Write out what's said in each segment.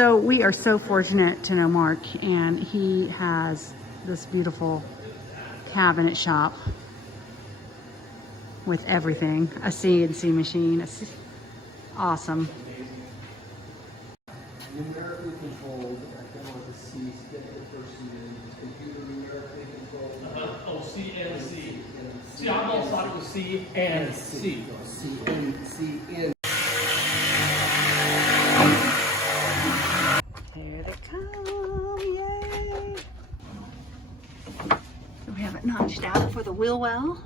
So we are so fortunate to know Mark, and he has this beautiful cabinet shop with everything. A CNC machine. Awesome. Numerically controlled. I don't want the C. Stick the first C in. Computer numerically controlled. Oh, C and C. See, I almost thought it was C and C. C in. C in. Here they come, yay! So we have it notched out for the wheel well.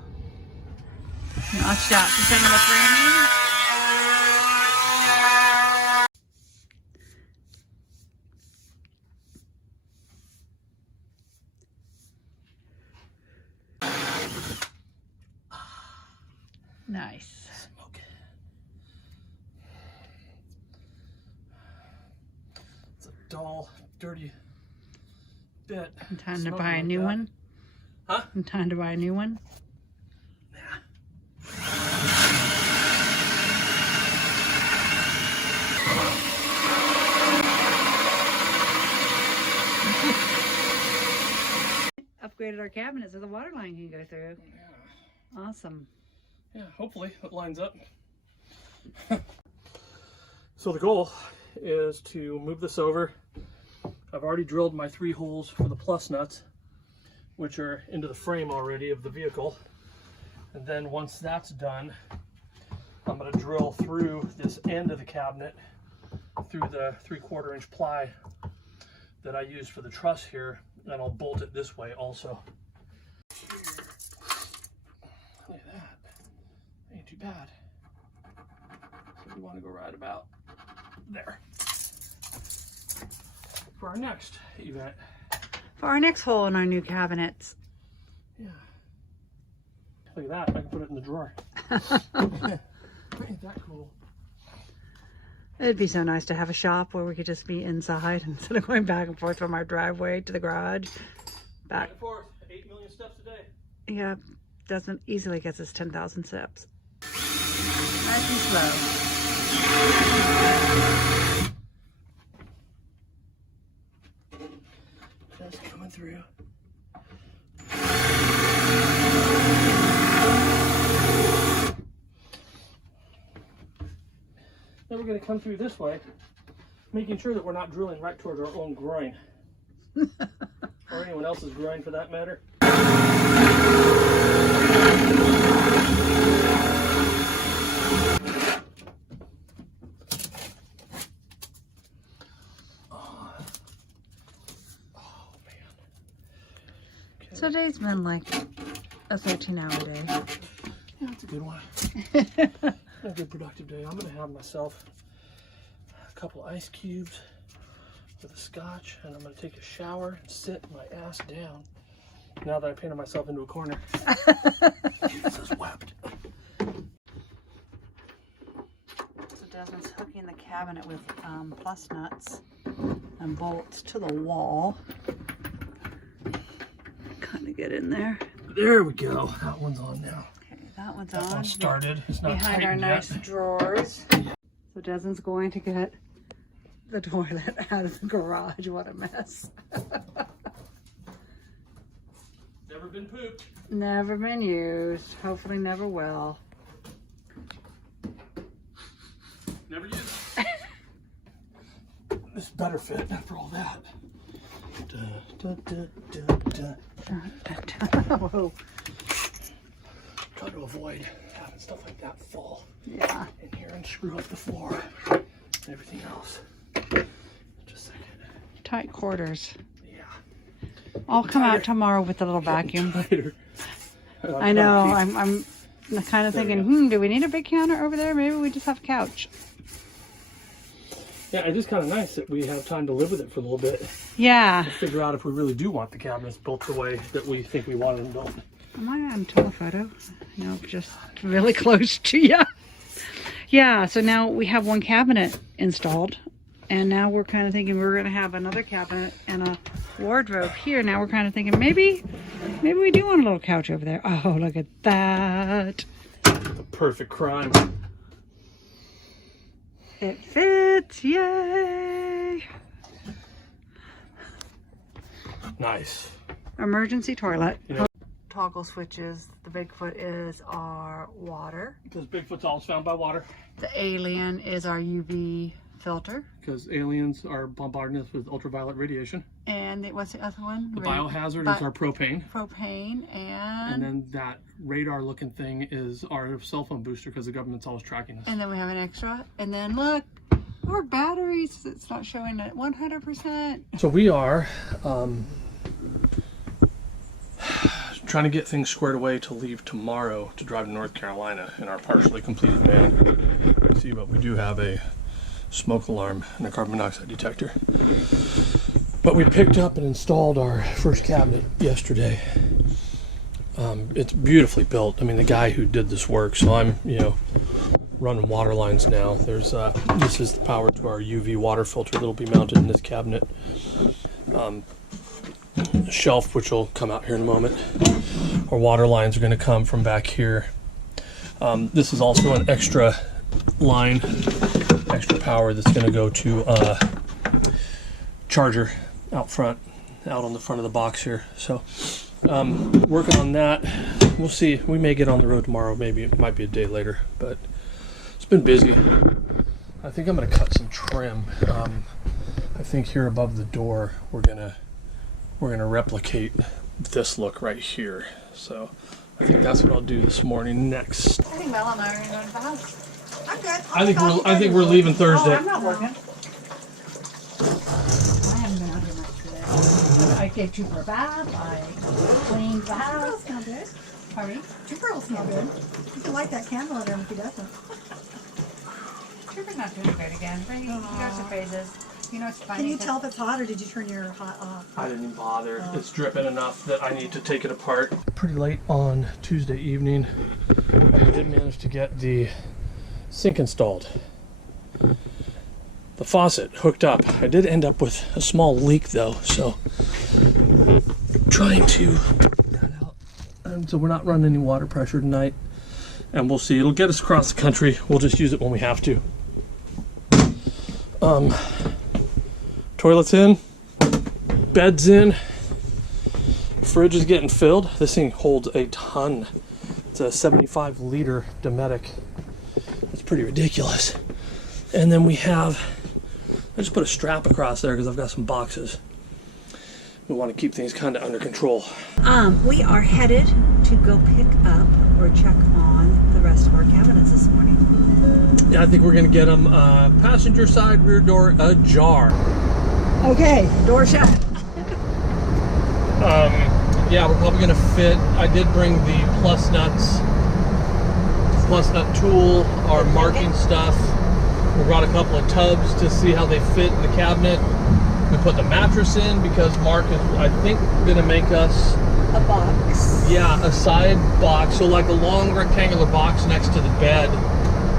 Notched out for some of the framing. Nice. Smoke. It's a dull, dirty bit. Time to buy a new one? Huh? Time to buy a new one? Upgraded our cabinet so the water line can go through. Yeah. Awesome. Yeah, hopefully it lines up. So the goal is to move this over. I've already drilled my 3 holes for the plus nuts, which are into the frame already of the vehicle. And then once that's done, I'm going to drill through this end of the cabinet through the 3/4 inch ply that I use for the truss here, and I'll bolt it this way also. Look at that. Ain't too bad. So we want to go right about there for our next event. For our next hole in our new cabinets. Yeah. Look at that. I can put it in the drawer. Ain't that cool? It'd be so nice to have a shop where we could just be inside instead of going back and forth from our driveway to the garage. Back and forth. 8 million steps a day. Yeah, doesn't easily gets us 10,000 steps. Nice and slow. Just coming through. Then we're going to come through this way, making sure that we're not drilling right towards our own groin. Or anyone else's groin for that matter. Today's been like a 13-hour day. Yeah, it's a good one. A good productive day. I'm going to have myself a couple ice cubes with a scotch, and I'm going to take a shower and sit my ass down now that I painted myself into a corner. Jesus wept. So Desmond's hooking the cabinet with plus nuts and bolts to the wall. Kind of get in there. There we go. That one's on now. Okay, that one's That on. one started. It's not Behind our tightened nice yet. drawers. So Desmond's going to get the toilet out of the garage. What a mess. Never been pooped. Never been used. Hopefully never will. Never used. This better fit after all that. Whoa. Try to avoid having stuff like that fall Yeah. in here and screw up the floor and everything else. Just a second. Tight quarters. Yeah. I'll come out tomorrow with the little vacuum. Tighter. I know. I'm kind of thinking, do we need a big counter over there? Maybe we just have a couch. Yeah, it's just kind of nice that we have time to live with it for a little bit. Yeah. Figure out if we really do want the cabinets built the way that we think we want them built. Am I on telephoto? Nope, just really close to you. Yeah, so now we have one cabinet installed. And now we're kind of thinking we're going to have another cabinet and a wardrobe here. Now we're kind of thinking maybe we do want a little couch over there. Oh, look at that. The perfect crime. It fits. Yay. Nice. Emergency toilet. You know, Toggle switches. The Bigfoot is our water. because Bigfoot's always found by water. The Alien is our UV filter. Because aliens are bombarding us with ultraviolet radiation. And what's the other one? The biohazard is our propane. Propane And then that radar looking thing is our cell phone booster because the government's always tracking us. And then we have an extra. And then look, our batteries, it's not showing at 100%. So we are trying to get things squared away to leave tomorrow to drive to North Carolina in our partially completed van. See, but we do have a smoke alarm and a carbon monoxide detector. But we picked up and installed our first cabinet yesterday. It's beautifully built. I mean, the guy who did this work, so I'm, running water lines now. There's this is the power to our UV water filter that'll be mounted in this cabinet. A shelf which will come out here in a moment. Our water lines are going to come from back here. This is also an extra line, extra power that's going to go to charger out front, out on the front of the box here. So working on that. We'll see. We may get on the road tomorrow. Maybe it might be a day later, but it's been busy. I think I'm going to cut some trim. I think here above the door we're gonna replicate this look right here. So I think that's what I'll do this morning next. I think Mel and I are going to go to the house. I'm good. I think we're leaving Thursday. Oh, I'm not working. I haven't been out here much today. I gave Trooper a bath. I cleaned the house. Smell good. Pardon me? Trooper will smell good. You can light that candle at him if he doesn't. Trooper's not doing good again. He goes through phases. You know, it's funny. Can you tell if it's hot or did you turn your hot off? I didn't even bother. It's dripping enough that I need to take it apart. Pretty late on Tuesday evening, I did manage to get the sink installed. The faucet hooked up. I did end up with a small leak though, so trying to put that out. And so we're not running any water pressure tonight. And we'll see. It'll get us across the country. We'll just use it when we have to. Toilet's in, bed's in, fridge is getting filled. This thing holds a ton. It's a 75-liter Dometic. It's pretty ridiculous. And then we have, I just put a strap across there because I've got some boxes. We want to keep things kind of under control. We are headed to go pick up or check on the rest of our cabinets this morning. Yeah, I think we're going to get them passenger side rear door ajar. Okay, door shut. Yeah, we're probably going to fit. I did bring the plus nut tool, our marking stuff. We brought a couple of tubs to see how they fit in the cabinet. We put the mattress in because Mark is, I think, going to make us A box. yeah, a side box, so like a long rectangular box next to the bed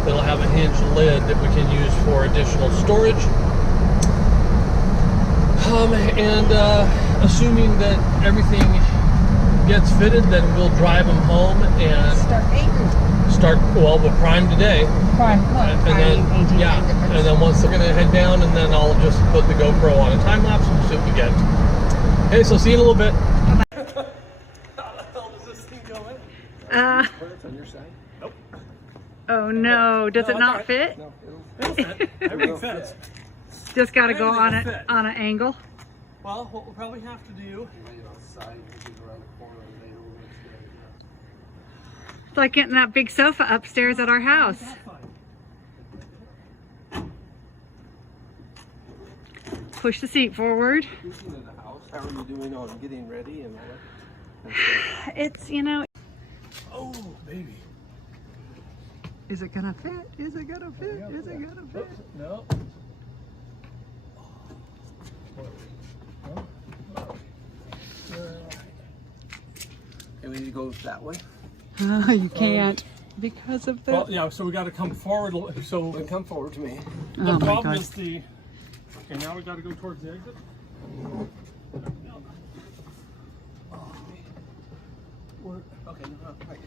that'll have a hinged lid that we can use for additional storage. And assuming that everything gets fitted, then we'll drive them home and well, we'll prime today. And then, yeah, and then once they're gonna head down, and then I'll just put the GoPro on a time lapse and see what we get. Okay, so see you in a little bit. How the hell does this thing go in? It's on your side? Nope. Oh no, does it not fit? No, It'll fit. Everything fits. Just got to go Everything on will it fit. on an angle. Well, what we'll probably have to do. lay it outside, you can around the corner and lay it over and It's like getting that big sofa upstairs at our house. Push the seat forward. Speaking of the house, how are you doing on getting ready and all that? It's, you know, Oh, baby. is it gonna fit? Is it gonna fit? Is it gonna fit? No. Okay, we need to go that way. You can't because of the. Well, yeah. So we got to come forward. So Then come forward to me. the Oh my problem God. is the. Okay, now we got to go towards the exit. Okay, no, right.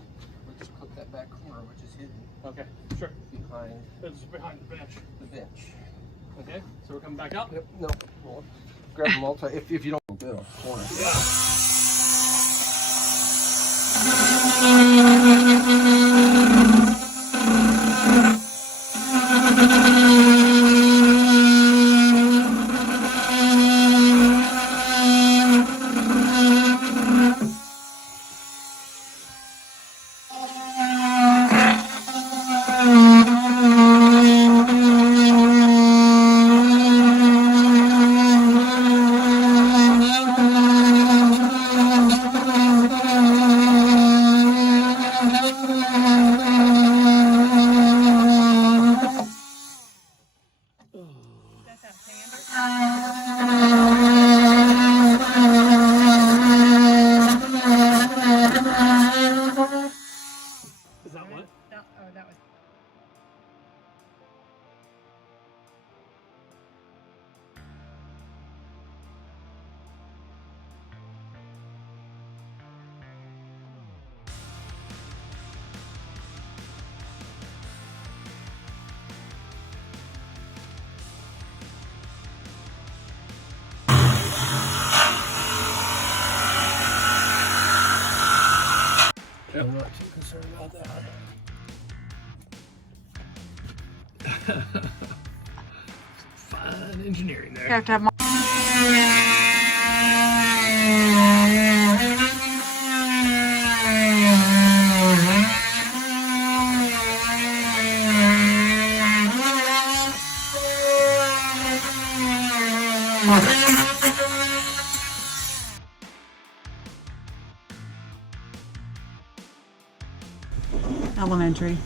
We'll just clip that back corner, which is hidden Okay, sure. behind It's behind the bench. the bench. Okay, so we're coming back out. Yep, no, well, grab them all tight. If you don't bit on the corner. Is that what? Oh, that was. I'm not too concerned about that. Fine engineering there. You have to have more. Elementary.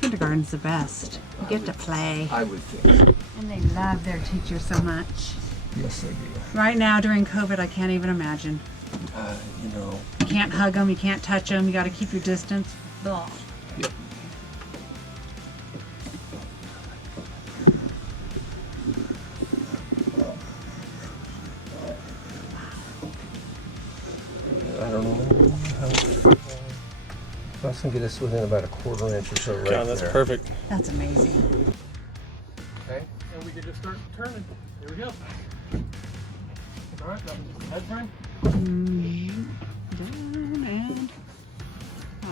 Kindergarten's the best. You get to play. I would think so. And they love their teachers so much. Yes, they do. Right now during COVID, I can't even imagine. You know. You can't hug them, you can't touch them, you got to keep your distance. Blah. Yep. I don't know how. That's gonna get us within about a quarter inch or so right John, that's there. perfect. That's amazing. Okay. And we could just start turning. Here we go. All right, that was just the head frame. Down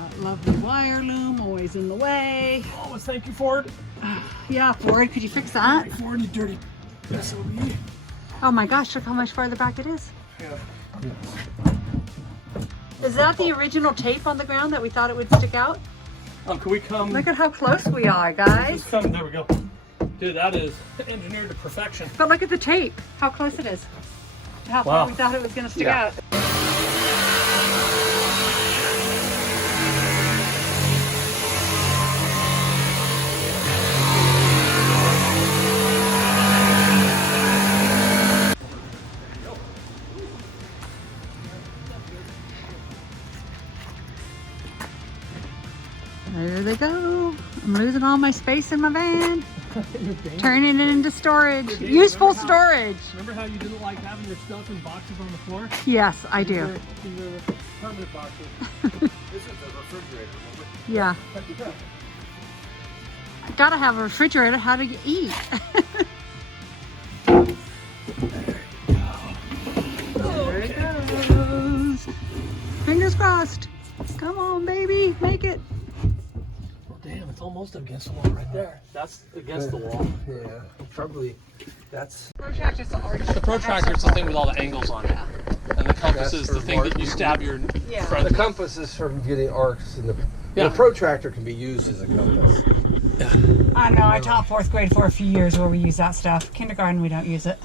and lovely wire loom, always in the way. Always thank you, Ford. Yeah, Ford, could you fix that? Ford, you dirty SOB. Oh my gosh, look how much farther back it is. Yeah. Is that the original tape on the ground that we thought it would stick out? Can we come? Look at how close we are, guys. Just come. There we go. Dude, that is engineered to perfection. But look at the tape, how close it is. How far Wow. we thought it was going to stick Yeah. out. There they go. I'm losing all my space in my van. Turning it into storage. Useful storage. Remember how you didn't like having your stuff in boxes on the floor? Yes, I do. These are permanent boxes. This is the refrigerator, remember? Yeah. I gotta have a refrigerator. How do you eat? There it goes. Fingers crossed. Come on, baby. Make it. Oh, damn, it's almost against the wall right there. That's against the wall. Yeah, probably. That's. The protractor is the thing with all the angles on it. And the compass is the thing that you stab your friend The with. compass is for getting arcs, and Yeah. the protractor can be used as a compass. I know. I taught fourth grade for a few years where we use that stuff. Kindergarten, we don't use it.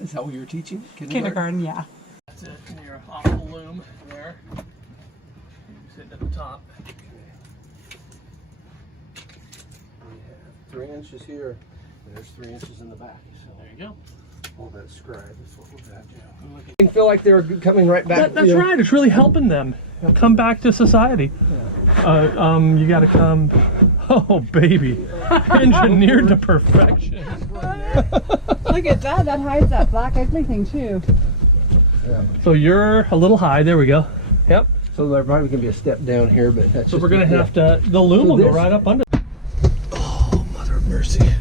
Is that what you were teaching? Kindergarten, yeah. That's it, near off the loom there. Sitting at the top. We have 3 inches here, and there's 3 inches in the back. So There you go. all that scribe is what we're at. I feel like they're coming right back. That's right. It's really helping them come back to society. You got to come. Oh, baby. Engineered to perfection. Look at that. That hides that black ugly thing, too. Yeah. So you're a little high. There we go. Yep. So there probably can be a step down here, but that's So just we're going to have to. The loom So will go this- right up under. mercy.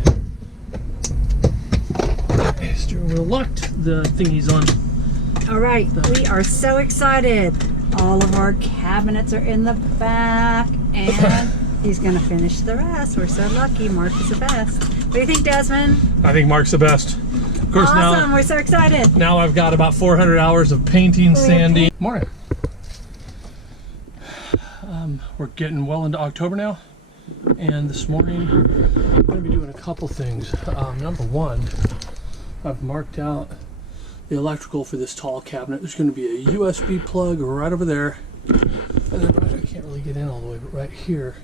Okay, steering wheel locked. The thingy's on. All right, we are so excited. All of our cabinets are in the back, and he's going to finish the rest. We're so lucky. Mark is the best. What do you think, Desmond? I think Mark's the best. Of course, Awesome. We're so excited. now I've got about 400 hours of painting, sanding. Morning. We're getting well into October now, and this morning I'm going to be doing a couple things. Number one, I've marked out the electrical for this tall cabinet. There's going to be a USB plug right over there, and then I can't really get in all the way, but right here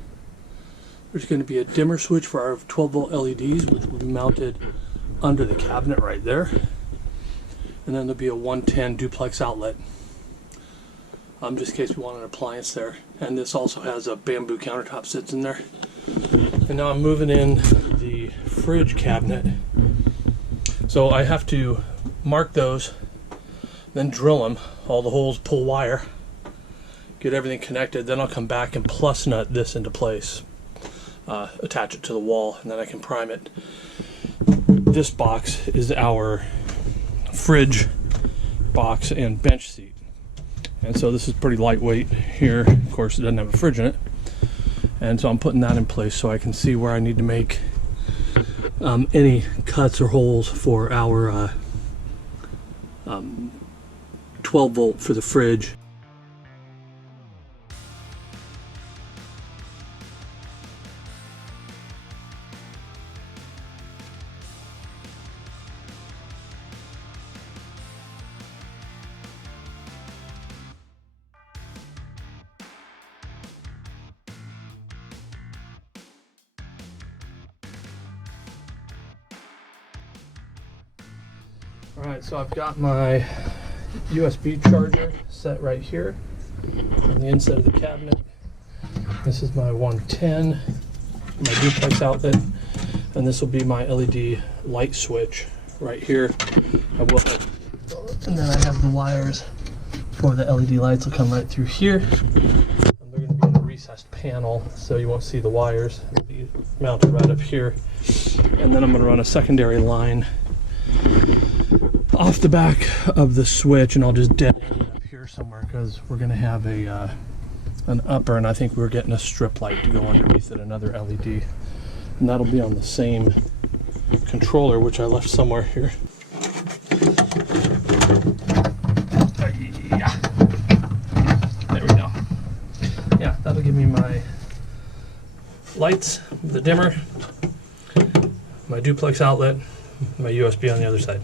there's going to be a dimmer switch for our 12 volt LEDs, which will be mounted under the cabinet right there, and then there'll be a 110 duplex outlet, just in case we want an appliance there. And this also has a bamboo countertop sits in there. And now I'm moving in the fridge cabinet, so I have to mark those, then drill them, all the holes, pull wire, get everything connected, then I'll come back and plus nut this into place, attach it to the wall, and then I can prime it. This box is our fridge box and bench seat, and so this is pretty lightweight here. Of course, it doesn't have a fridge in it, and so I'm putting that in place so I can see where I need to make any cuts or holes for our 12 volt for the fridge. Alright, so I've got my USB charger set right here on the inside of the cabinet. This is my 110, my duplex outlet, and this will be my LED light switch right here. And then I have the wires for the LED lights will come right through here. And they're going to be in a recessed panel, so you won't see the wires. They'll be mounted right up here. And then I'm going to run a secondary line off the back of the switch, and I'll just dead end it up here somewhere, because we're going to have a an upper, and I think we're getting a strip light to go underneath it, another LED, and that'll be on the same controller, which I left somewhere here. Yeah. There we go. Yeah, that'll give me my lights, the dimmer, my duplex outlet, my USB on the other side.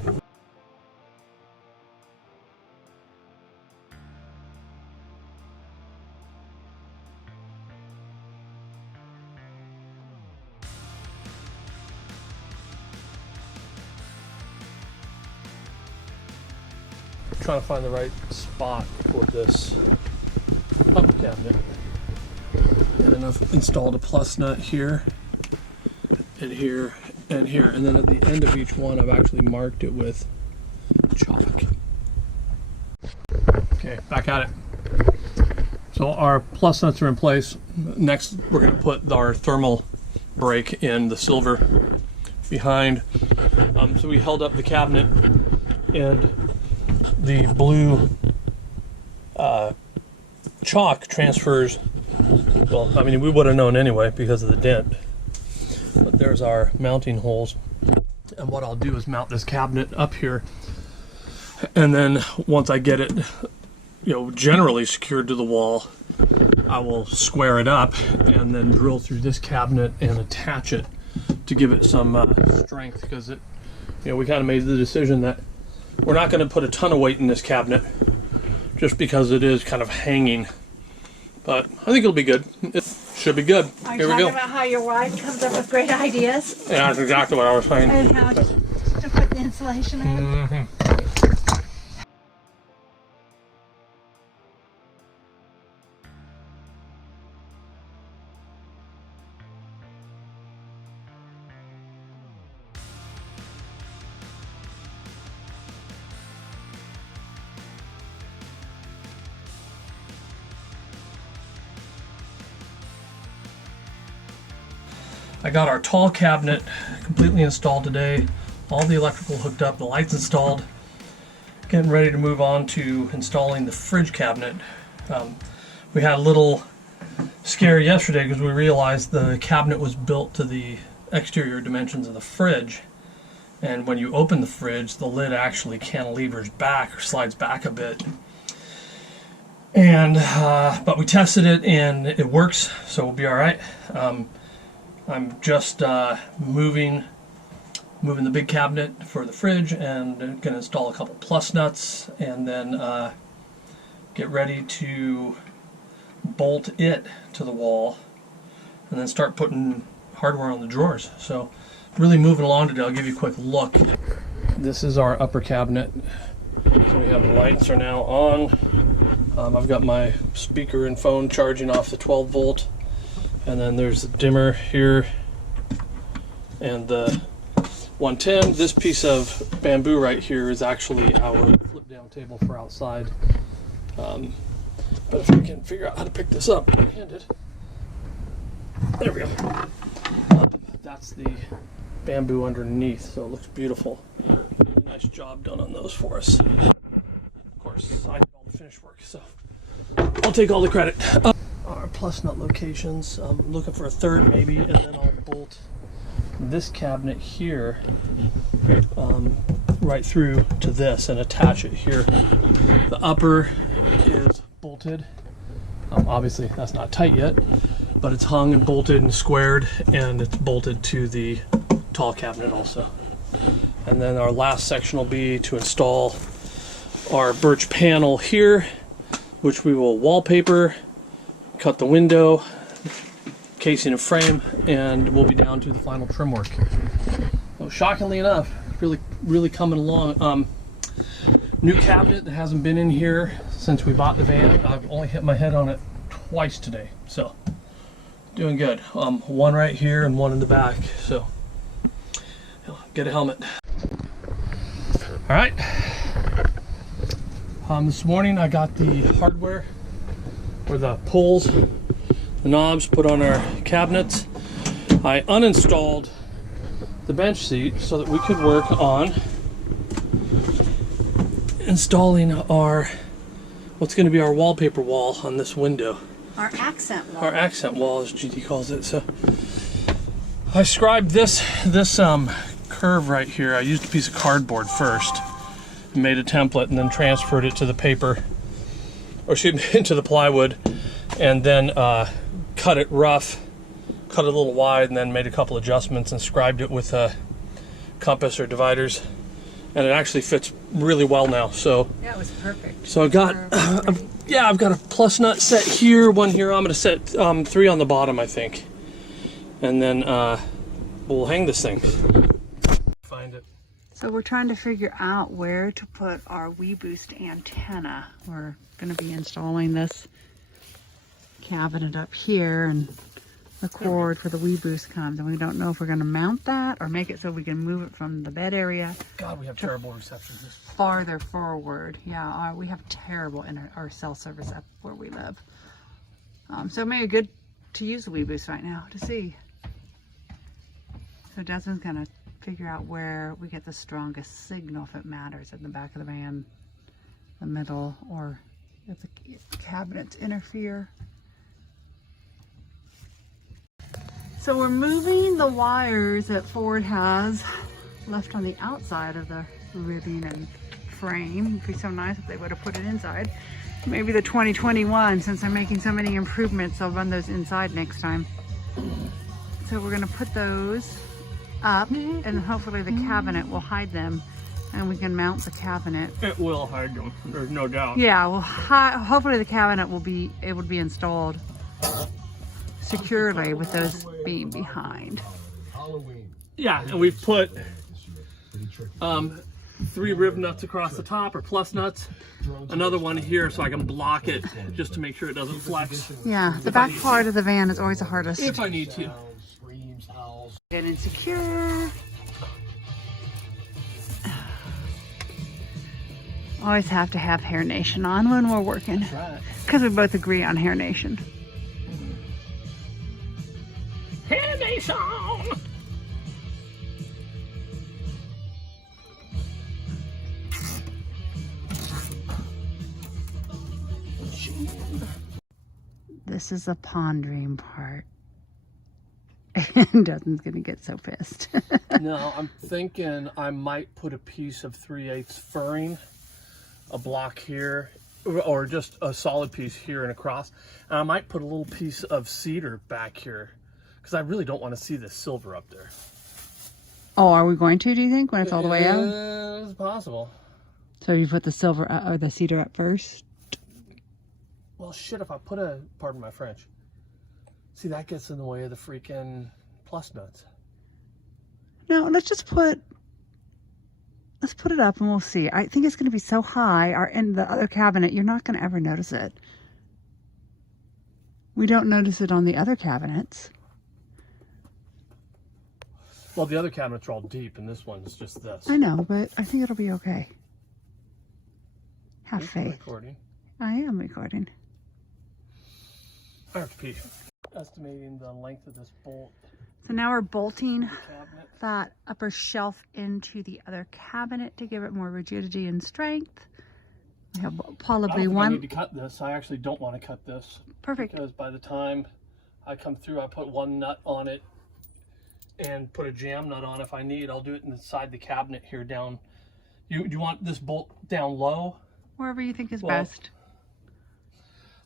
Trying to find the right spot for this upper cabinet, and then I've installed a plus nut here and here and here, and then at the end of each one I've actually marked it with chalk. Okay, back at it. So our plus nuts are in place. Next we're going to put our thermal brake in the silver behind. So we held up the cabinet, and the blue chalk transfers, well, I mean, we would have known anyway because of the dent, but there's our mounting holes. And what I'll do is mount this cabinet up here, and then once I get it, generally secured to the wall, I will square it up and then drill through this cabinet and attach it to give it some strength, because it, we kind of made the decision that we're not going to put a ton of weight in this cabinet just because it is kind of hanging, but I think it'll be good. It should be good. Are Here you we go. talking about how your wife comes up with great ideas? Yeah, that's exactly what I was saying. And how to put the insulation in? Mm-hmm. I got our tall cabinet completely installed today. All the electrical hooked up, the lights installed. Getting ready to move on to installing the fridge cabinet. We had a little scare yesterday because we realized the cabinet was built to the exterior dimensions of the fridge. And when you open the fridge, the lid actually cantilevers back or slides back a bit. And but we tested it and it works, so we'll be all right. I'm just moving the big cabinet for the fridge and going to install a couple plus nuts and then get ready to bolt it to the wall and then start putting hardware on the drawers. So really moving along today. I'll give you a quick look. This is our upper cabinet. So we have the lights are now on. I've got my speaker and phone charging off the 12 volt. And then there's the dimmer here and the 110. This piece of bamboo right here is actually our flip down table for outside. But if I can figure out how to pick this up one-handed. There we go. That's the bamboo underneath, so it looks beautiful. Really nice job done on those for us. Of course, I did all the finish work, so I'll take all the credit. Our plus nut locations. I'm looking for a third maybe, and then I'll bolt this cabinet here right through to this and attach it here. The upper is bolted. Obviously that's not tight yet, but it's hung and bolted and squared, and it's bolted to the tall cabinet also. And then our last section will be to install our birch panel here, which we will wallpaper, cut the window, casing and frame, and we'll be down to the final trim work. So shockingly enough, really coming along. New cabinet that hasn't been in here since we bought the van. I've only hit my head on it twice today, so doing good. One right here and one in the back, so get a helmet. All right. This morning I got the hardware or the pulls, the knobs put on our cabinets. I uninstalled the bench seat so that we could work on installing what's going to be our wallpaper wall on this window. Our accent wall. Our accent wall, as GT calls it. So I scribed this curve right here. I used a piece of cardboard first, made a template, and then transferred it to the paper, or excuse me, into the plywood, and then cut it rough, cut it a little wide, and then made a couple adjustments and scribed it with a compass or dividers, and it actually fits really well now. So yeah, it was perfect. So I've got I've got a plus nut set here, one here. I'm gonna set 3 on the bottom, I think, and then we'll hang this thing. Find it. So we're trying to figure out where to put our WeBoost antenna. We're going to be installing this cabinet up here, and the cord for the WeBoost comes, and we don't know if we're going to mount that or make it so we can move it from the bed area. God, we have terrible reception here. Farther forward. Yeah, we have terrible our cell service up where we live. So it may be good to use the WeBoost right now to see. So Desmond's going to figure out where we get the strongest signal, if it matters, in the back of the van, the middle, or if the cabinets interfere. So we're moving the wires that Ford has left on the outside of the ribbing and frame. It'd be so nice if they would have put it inside. Maybe the 2021, since I'm making so many improvements, I'll run those inside next time. So we're gonna put those up, and hopefully the cabinet will hide them, and we can mount the cabinet. It will hide them, there's no doubt. Yeah, well, hopefully the cabinet will be able to be installed securely with those being behind. Yeah, and we've put 3 rib nuts across the top, or plus nuts. Another one here so I can block it just to make sure it doesn't flex. Yeah, the back part of the van is always the hardest. If I need to. Get insecure. Always have to have Hair Nation on when we're working. Because we both agree on Hair Nation. Hair Nation! Nation! This is the pond dream part. And Dustin's gonna get so pissed. No, I'm thinking I might put a piece of 3/8 furring, a block here, or just a solid piece here and across. And I might put a little piece of cedar back here, because I really don't want to see the silver up there. Oh, are we going to, do you think, when it's all the way out? It's possible. So you put the silver or the cedar up first? Well, shit, if I put a, pardon my French, see, that gets in the way of the freaking plus nuts. No, let's put it up and we'll see. I think it's going to be so high, or in the other cabinet, you're not going to ever notice it. We don't notice it on the other cabinets. Well, the other cabinets are all deep, and this one's just this. I know, but I think it'll be okay. Have You're faith. Recording. I am recording. I have to pee. Estimating the length of this bolt. So now we're bolting Cabinet. that upper shelf into the other cabinet to give it more rigidity and strength. We have I probably don't think I one. need to cut this. I actually don't want to cut this. Perfect. Because by the time I come through, I put one nut on it and put a jam nut on if I need. I'll do it inside the cabinet here down. You want this bolt down low? Wherever you think is Well, best.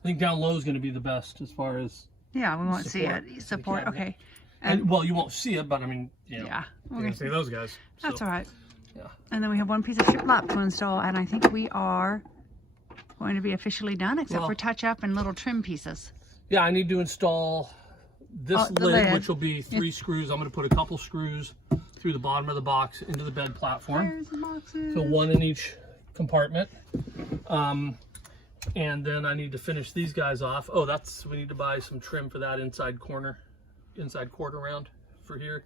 I think down low is going to be the best as far as Yeah, we won't see support it. the Support, cabinet. okay. and well, you won't see it, but I mean, you know, Yeah, you're okay. gonna see those guys. That's so, all right. Yeah. And then we have one piece of shiplap to install, and I think we are going to be officially done, except Well- for touch up and little trim pieces. Yeah, I need to install this Oh, the lid, lid. which will be 3 screws. I'm going to put a couple screws through the bottom of the box into the bed platform. There's the boxes. So one in each compartment. And then I need to finish these guys off. Oh, we need to buy some trim for that inside quarter round for here,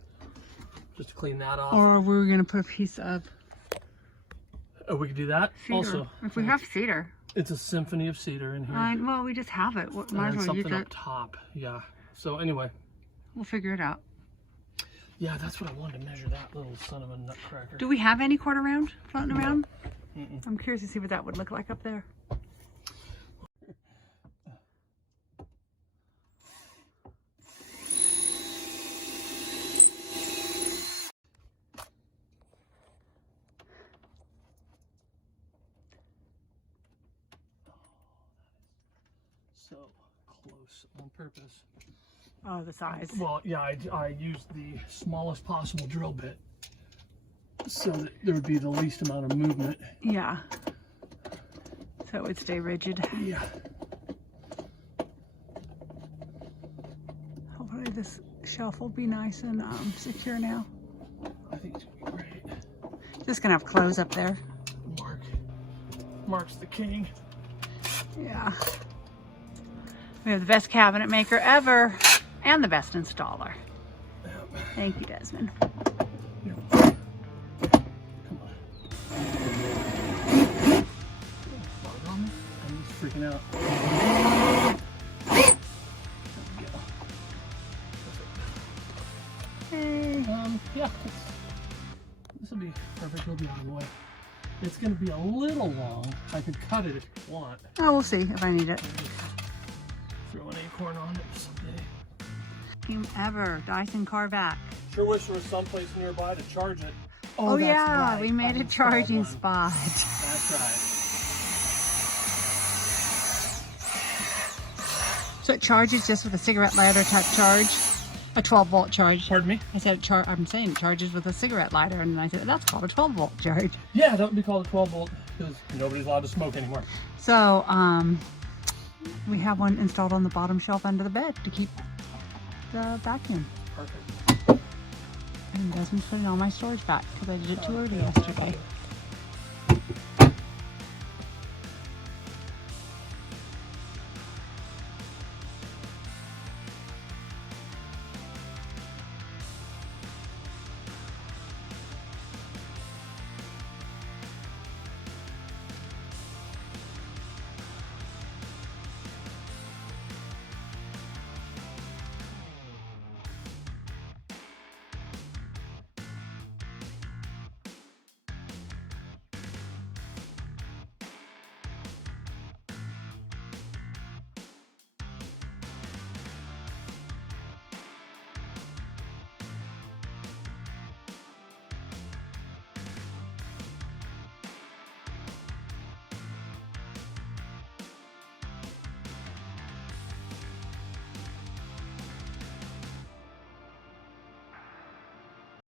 just to clean that off. Or we're going to put a piece of Oh, we could do that cedar. also. If we have cedar. It's a symphony of cedar in here. Well, we just have it. and Might then as well use something up it. top. Yeah. So anyway, We'll figure it out. yeah, that's what I wanted to measure, that little son of a nutcracker. Do we have any quarter round floating around? Mm-mm. I'm curious to see what that would look like up there. So close on purpose. Oh, the size. Well, yeah, I used the smallest possible drill bit so that there would be the least amount of movement. Yeah. So it would stay rigid. Yeah. Hopefully this shelf will be nice and secure now. I think it's gonna be great. Just gonna have clothes up there. Mark's the king. Yeah. We have the best cabinet maker ever and the best installer. Thank you, Desmond. Come on. I'm just freaking out. Hey. Yeah, this will be perfect. It'll be out of the way. It's going to be a little long. I could cut it if you want. Oh, we'll see if I need it. Throw an acorn on it someday. Team ever, Dyson Carvac. Sure wish there was someplace nearby to charge it. Oh, that's yeah, right. we made I a installed charging one. spot. That's right. So it charges just with a cigarette lighter type charge, a 12-volt charge. Pardon me? I said, I'm saying it charges with a cigarette lighter, and I said, that's called a 12-volt charge. Yeah, that would be called a 12 volt because nobody's allowed to smoke anymore. So, we have one installed on the bottom shelf under the bed to keep the vacuum. Perfect. And Desmond's putting all my storage back because I did it too early yesterday.